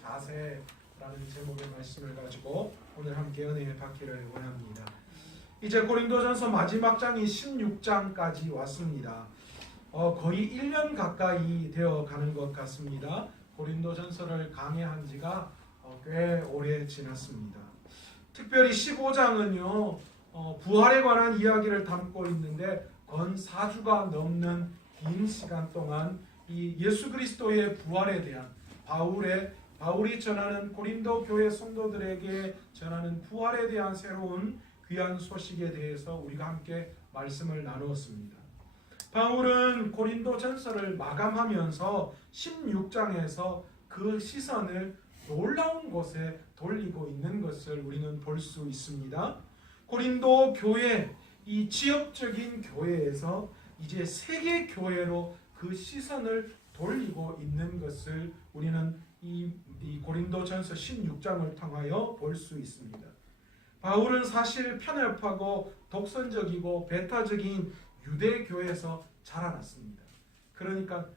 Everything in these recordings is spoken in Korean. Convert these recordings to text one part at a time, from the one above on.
자세라는 제목의 말씀을 가지고 오늘 함께 은혜에 받기를 원합니다. 이제 고린도전서 마지막 장이 16장까지 왔습니다. 거의 1년 가까이 되어 가는 것 같습니다. 고린도전서를 강해한 지가 꽤 오래 지났습니다. 특별히 15장은요 부활에 관한 이야기를 담고 있는데 건 4주가 넘는 긴 시간 동안 이 예수 그리스도의 부활에 대한 바울이 전하는 고린도 교회 성도들에게 전하는 부활에 대한 새로운 귀한 소식에 대해서 우리가 함께 말씀을 나누었습니다. 바울은 고린도 전서를 마감하면서 16장에서 그 시선을 놀라운 곳에 돌리고 있는 것을 우리는 볼 수 있습니다. 고린도 교회, 이 지역적인 교회에서 이제 세계 교회로 그 시선을 돌리고 있는 것을 우리는 이 고린도전서 16장을 통하여 볼 수 있습니다. 바울은 사실 편협하고 독선적이고 배타적인 유대교에서 자라났습니다. 그러니까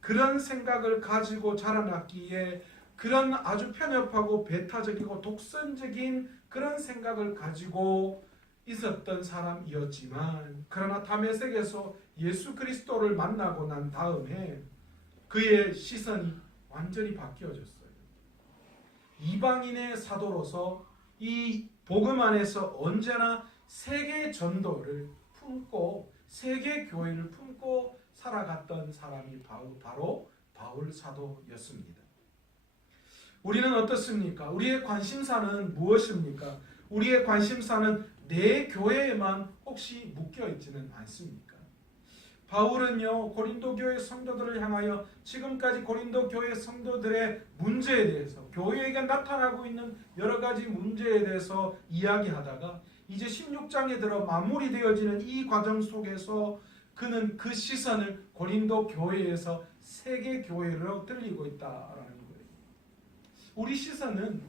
그런 생각을 가지고 자라났기에 그런 아주 편협하고 배타적이고 독선적인 그런 생각을 가지고 있었던 사람이었지만, 그러나 다메섹에서 예수 그리스도를 만나고 난 다음에 그의 시선이 완전히 바뀌어졌어요. 이방인의 사도로서 이 복음 안에서 언제나 세계 전도를 품고 세계 교회를 품고 살아갔던 사람이 바로 바울 사도였습니다. 우리는 어떻습니까? 우리의 관심사는 무엇입니까? 우리의 관심사는 내 교회에만 혹시 묶여 있지는 않습니까? 바울은요 고린도 교회 성도들을 향하여 지금까지 고린도 교회 성도들의 문제에 대해서, 교회에게 나타나고 있는 여러 가지 문제에 대해서 이야기하다가 이제 16장에 들어 마무리되어지는 이 과정 속에서 그는 그 시선을 고린도 교회에서 세계 교회로 들리고 있다라는 거예요. 우리 시선은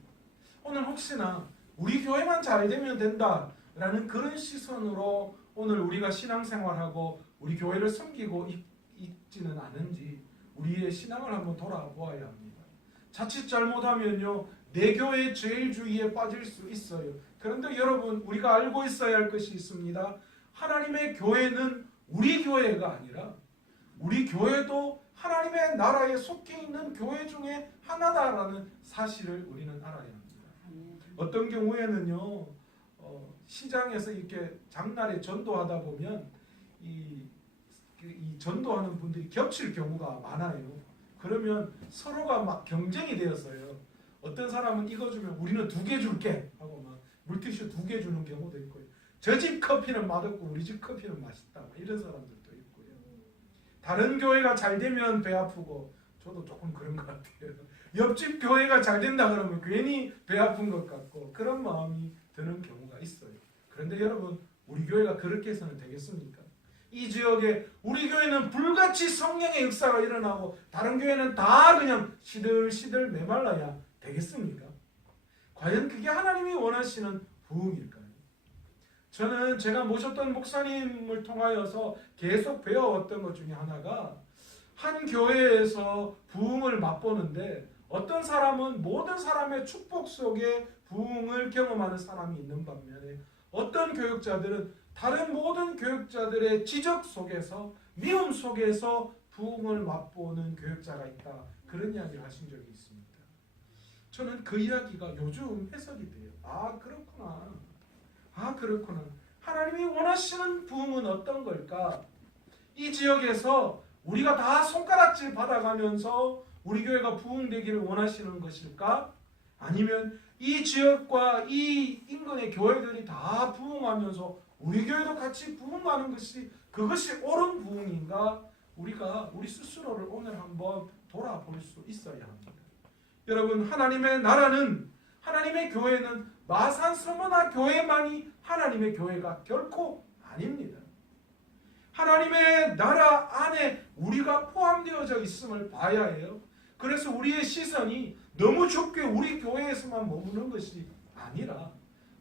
오늘 혹시나 우리 교회만 잘 되면 된다라는 그런 시선으로 오늘 우리가 신앙생활하고 우리 교회를 섬기고 있지는 않은지 우리의 신앙을 한번 돌아보아야 합니다. 자칫 잘못하면요 내 교회의 제일 주의에 빠질 수 있어요. 그런데 여러분, 우리가 알고 있어야 할 것이 있습니다. 하나님의 교회는 우리 교회가 아니라 우리 교회도 하나님의 나라에 속해 있는 교회 중에 하나다라는 사실을 우리는 알아야 합니다. 어떤 경우에는요 시장에서 이렇게 장날에 전도하다 보면 이 전도하는 분들이 겹칠 경우가 많아요. 그러면 서로가 막 경쟁이 되었어요. 어떤 사람은 이거 주면 우리는 2개 줄게 하고 막 물티슈 2개 주는 경우도 있고요. 저 집 커피는 맛없고 우리 집 커피는 맛있다 이런 사람들도 있고요. 다른 교회가 잘 되면 배 아프고, 저도 조금 그런 것 같아요. 옆집 교회가 잘 된다 그러면 괜히 배 아픈 것 같고 그런 마음이 드는 경우가 있어요. 그런데 여러분, 우리 교회가 그렇게 해서는 되겠습니까? 이 지역에 우리 교회는 불같이 성령의 역사가 일어나고 다른 교회는 다 그냥 시들시들 메말라야 되겠습니까? 과연 그게 하나님이 원하시는 부흥일까요? 저는 제가 모셨던 목사님을 통하여서 계속 배워왔던 것 중에 하나가, 한 교회에서 부흥을 맛보는데 어떤 사람은 모든 사람의 축복 속에 부흥을 경험하는 사람이 있는 반면에 어떤 교육자들은 다른 모든 교육자들의 지적 속에서, 미움 속에서 부흥을 맛보는 교육자가 있다. 그런 이야기를 하신 적이 있습니다. 저는 그 이야기가 요즘 해석이 돼요. 그렇구나. 하나님이 원하시는 부흥은 어떤 걸까? 이 지역에서 우리가 다 손가락질 받아가면서 우리 교회가 부흥되기를 원하시는 것일까? 아니면 이 지역과 이 인근의 교회들이 다 부흥하면서 우리 교회도 같이 부흥하는 그것이 옳은 부흥인가? 우리가 우리 스스로를 오늘 한번 돌아볼 수 있어야 합니다. 여러분, 하나님의 나라는, 하나님의 교회는 마산 서머나 교회만이 하나님의 교회가 결코 아닙니다. 하나님의 나라 안에 우리가 포함되어져 있음을 봐야 해요. 그래서 우리의 시선이 너무 좁게 우리 교회에서만 머무는 것이 아니라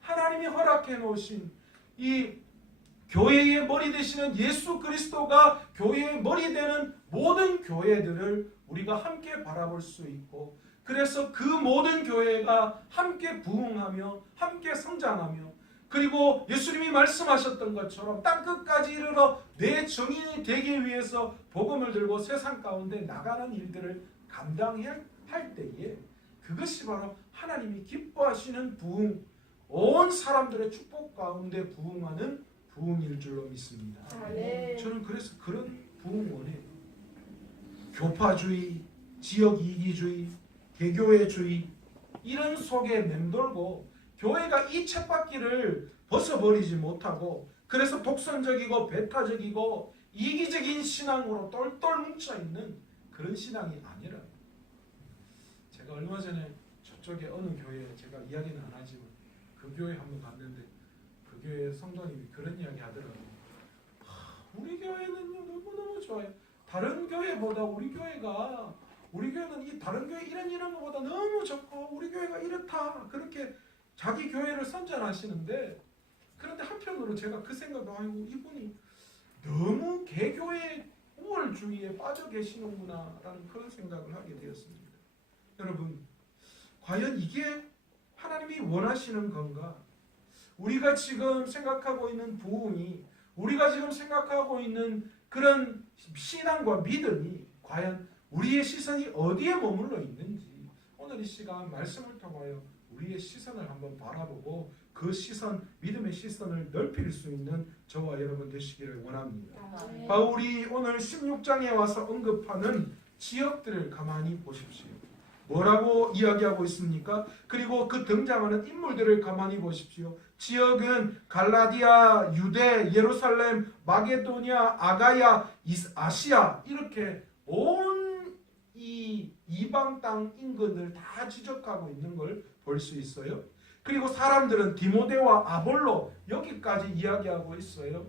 하나님이 허락해 놓으신 이 교회의 머리 되시는 예수 그리스도가 교회의 머리 되는 모든 교회들을 우리가 함께 바라볼 수 있고, 그래서 그 모든 교회가 함께 부흥하며 함께 성장하며, 그리고 예수님이 말씀하셨던 것처럼 땅끝까지 이르러 내 정인이 되기 위해서 복음을 들고 세상 가운데 나가는 일들을 감당해야 할 때에, 그것이 바로 하나님이 기뻐하시는 부흥, 온 사람들의 축복 가운데 부흥하는 부흥일 줄로 믿습니다. 네. 저는 그래서 그런 부흥 원해요. 교파주의, 지역 이기주의, 개교회주의 이런 속에 맴돌고 교회가 이 쳇바퀴를 벗어버리지 못하고, 그래서 독선적이고 배타적이고 이기적인 신앙으로 똘똘 뭉쳐있는 그런 신앙이 아니라, 제가 얼마 전에 저쪽에 어느 교회에, 제가 이야기는 안 하지만 그 교회 한번 갔는데 그 교회 성도님이 그런 이야기 하더라고요. 우리 교회는요 너무너무 좋아요. 다른 교회보다 우리 교회는 이 다른 교회 이런 것보다 너무 좋고 우리 교회가 이렇다, 그렇게 자기 교회를 선전하시는데, 그런데 한편으로 제가 그 생각을, 아이고 이분이 너무 개교의 우월주의에 빠져 계시는구나 라는 그런 생각을 하게 되었습니다. 여러분, 과연 이게 하나님이 원하시는 건가? 우리가 지금 생각하고 있는 부흥이, 우리가 지금 생각하고 있는 그런 신앙과 믿음이 과연 우리의 시선이 어디에 머물러 있는지, 오늘 이 시간 말씀을 통하여 우리의 시선을 한번 바라보고 그 시선, 믿음의 시선을 넓힐 수 있는 저와 여러분 되시기를 원합니다. 네. 바울이 오늘 16장에 와서 언급하는 지역들을 가만히 보십시오. 뭐라고 이야기하고 있습니까? 그리고 그 등장하는 인물들을 가만히 보십시오. 지역은 갈라디아, 유대, 예루살렘, 마게도니아, 아가야, 아시아, 이렇게 온 이 이방 땅 인근을 다 지적하고 있는 걸 볼 수 있어요. 그리고 사람들은 디모데와 아볼로, 여기까지 이야기하고 있어요.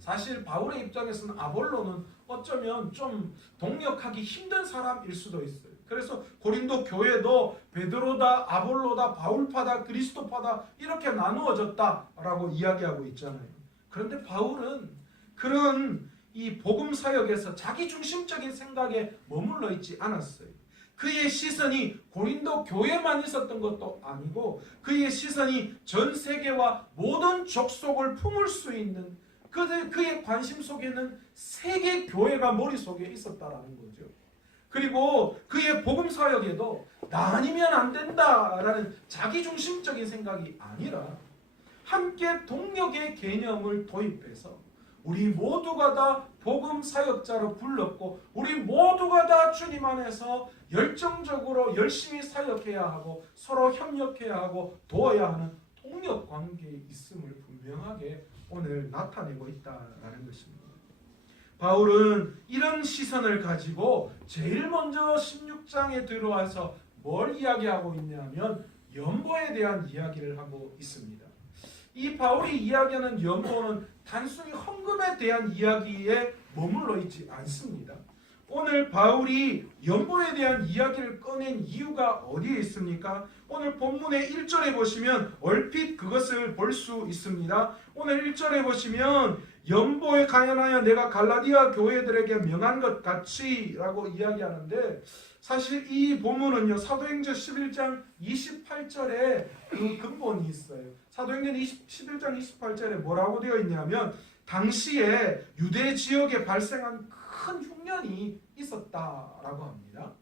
사실 바울의 입장에서는 아볼로는 어쩌면 좀 동력하기 힘든 사람일 수도 있어요. 그래서 고린도 교회도 베드로다, 아볼로다, 바울파다, 그리스도파다 이렇게 나누어졌다라고 이야기하고 있잖아요. 그런데 바울은 그런 이 복음 사역에서 자기 중심적인 생각에 머물러 있지 않았어요. 그의 시선이 고린도 교회만 있었던 것도 아니고, 그의 시선이 전 세계와 모든 족속을 품을 수 있는, 그의 관심 속에는 세계 교회가 머릿속에 있었다라는 거죠. 그리고 그의 복음 사역에도 나 아니면 안 된다라는 자기중심적인 생각이 아니라 함께 동력의 개념을 도입해서 우리 모두가 다 복음 사역자로 불렀고, 우리 모두가 다 주님 안에서 열정적으로 열심히 사역해야 하고 서로 협력해야 하고 도와야 하는 동력 관계에 있음을 분명하게 오늘 나타내고 있다라는 것입니다. 바울은 이런 시선을 가지고 제일 먼저 16장에 들어와서 뭘 이야기하고 있냐면 연보에 대한 이야기를 하고 있습니다. 이 바울이 이야기하는 연보는 단순히 헌금에 대한 이야기에 머물러 있지 않습니다. 오늘 바울이 연보에 대한 이야기를 꺼낸 이유가 어디에 있습니까? 오늘 본문의 1절에 보시면 얼핏 그것을 볼 수 있습니다. 오늘 1절에 보시면 연보에 관하여 내가 갈라디아 교회들에게 명한 것 같이 라고 이야기하는데, 사실 이 본문은요 사도행전 11장 28절에 그 근본이 있어요. 사도행전 11장 28절에 뭐라고 되어 있냐면, 당시에 유대 지역에 발생한 큰 흉년이 있었다라고 합니다.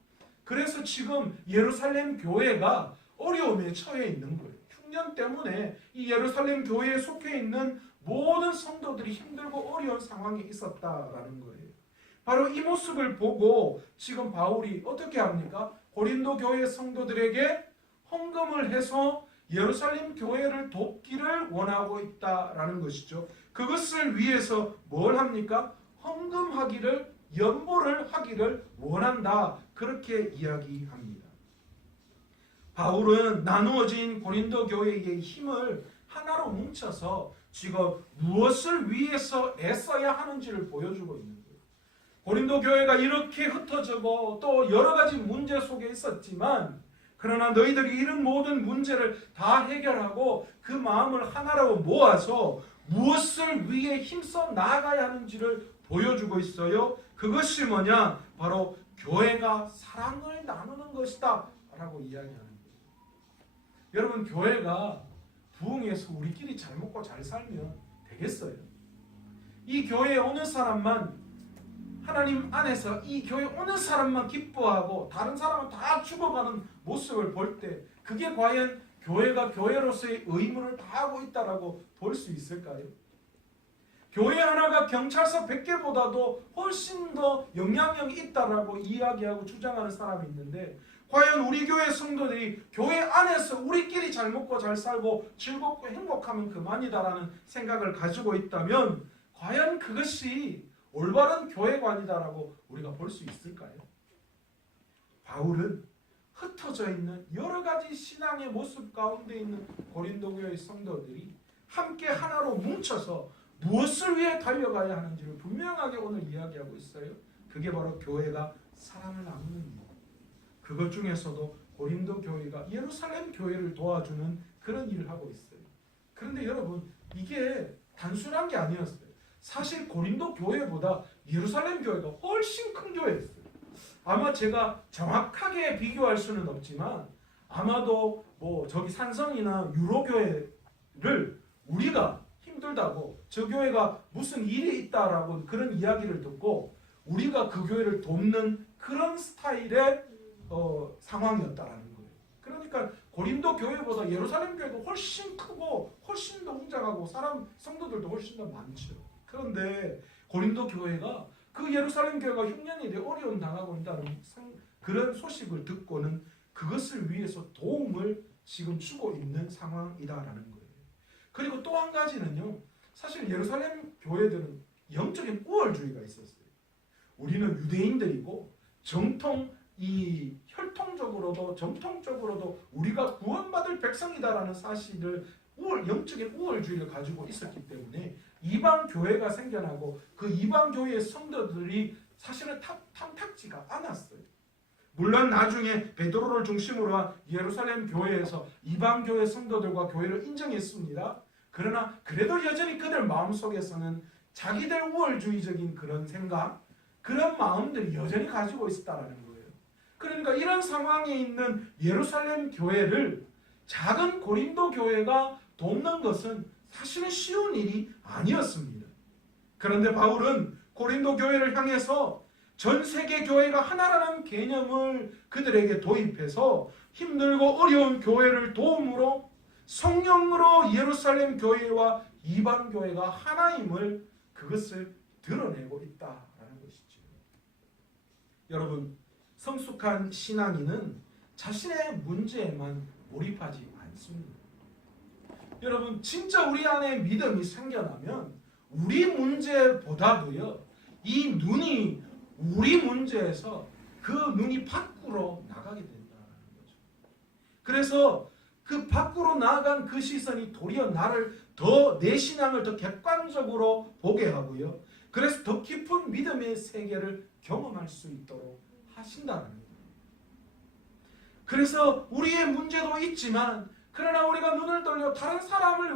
그래서 지금 예루살렘 교회가 어려움에 처해 있는 거예요. 흉년 때문에 이 예루살렘 교회에 속해 있는 모든 성도들이 힘들고 어려운 상황에 있었다라는 거예요. 바로 이 모습을 보고 지금 바울이 어떻게 합니까? 고린도 교회 성도들에게 헌금을 해서 예루살렘 교회를 돕기를 원하고 있다라는 것이죠. 그것을 위해서 뭘 합니까? 헌금하기를, 연보를 하기를 원한다, 그렇게 이야기합니다. 바울은 나누어진 고린도 교회의 힘을 하나로 뭉쳐서 지금 무엇을 위해서 애써야 하는지를 보여주고 있는 거예요. 고린도 교회가 이렇게 흩어지고 또 여러 가지 문제 속에 있었지만, 그러나 너희들이 이런 모든 문제를 다 해결하고 그 마음을 하나로 모아서 무엇을 위해 힘써 나아가야 하는지를 보여주고 있어요. 그것이 뭐냐? 바로 교회가 사랑을 나누는 것이다 라고 이야기하는 거예요. 여러분, 교회가 부흥해서 우리끼리 잘 먹고 잘 살면 되겠어요? 이 교회에 오는 사람만, 하나님 안에서 이 교회에 오는 사람만 기뻐하고 다른 사람은 다 죽어가는 모습을 볼 때 그게 과연 교회가 교회로서의 의무를 다하고 있다라고 볼 수 있을까요? 교회 하나가 경찰서 100개보다도 훨씬 더 영향력이 있다라고 이야기하고 주장하는 사람이 있는데, 과연 우리 교회 성도들이 교회 안에서 우리끼리 잘 먹고 잘 살고 즐겁고 행복하면 그만이다라는 생각을 가지고 있다면 과연 그것이 올바른 교회관이다라고 우리가 볼 수 있을까요? 바울은 흩어져 있는 여러 가지 신앙의 모습 가운데 있는 고린도 교회 성도들이 함께 하나로 뭉쳐서 무엇을 위해 달려가야 하는지를 분명하게 오늘 이야기하고 있어요. 그게 바로 교회가 사랑을 나누는 일. 그것 중에서도 고린도 교회가 예루살렘 교회를 도와주는 그런 일을 하고 있어요. 그런데 여러분, 이게 단순한 게 아니었어요. 사실 고린도 교회보다 예루살렘 교회가 훨씬 큰 교회였어요. 아마 제가 정확하게 비교할 수는 없지만 아마도 저기 산성이나 유로교회를 우리가 힘들다고, 저 교회가 무슨 일이 있다라고 그런 이야기를 듣고 우리가 그 교회를 돕는 그런 스타일의 상황이었다라는 거예요. 그러니까 고린도 교회보다 예루살렘 교회도 훨씬 크고 훨씬 더 웅장하고 성도들도 훨씬 더 많죠. 그런데 고린도 교회가 그 예루살렘 교회가 흉년이 돼 어려움 당하고 있다는 그런 소식을 듣고는 그것을 위해서 도움을 지금 주고 있는 상황이다라는 거예요. 그리고 또 한 가지는요, 사실 예루살렘 교회들은 영적인 우월주의가 있었어요. 우리는 유대인들이고 정통적으로도 우리가 구원받을 백성이다라는 사실을 영적인 우월주의를 가지고 있었기 때문에 이방 교회가 생겨나고 그 이방 교회의 성도들이 사실은 탐탁지가 않았어요. 물론 나중에 베드로를 중심으로 한 예루살렘 교회에서 이방 교회 성도들과 교회를 인정했습니다. 그러나 그래도 여전히 그들 마음속에서는 자기들 우월주의적인 그런 생각, 그런 마음들이 여전히 가지고 있었다는 거예요. 그러니까 이런 상황에 있는 예루살렘 교회를 작은 고린도 교회가 돕는 것은 사실은 쉬운 일이 아니었습니다. 그런데 바울은 고린도 교회를 향해서 전 세계 교회가 하나라는 개념을 그들에게 도입해서 힘들고 어려운 교회를 도움으로 성령으로 예루살렘 교회와 이방 교회가 하나임을, 그것을 드러내고 있다라는 것이죠. 여러분, 성숙한 신앙인은 자신의 문제에만 몰입하지 않습니다. 여러분, 진짜 우리 안에 믿음이 생겨나면 우리 문제보다도요, 이 눈이 우리 문제에서 그 눈이 밖으로 나가게 된다는 거죠. 그래서 그 밖으로 나간 그 시선이 도리어 내 신앙을 더 객관적으로 보게 하고요. 그래서 더 깊은 믿음의 세계를 경험할 수 있도록 하신다는 거예요. 그래서 우리의 문제도 있지만, 그러나 우리가 눈을 돌려 다른 사람을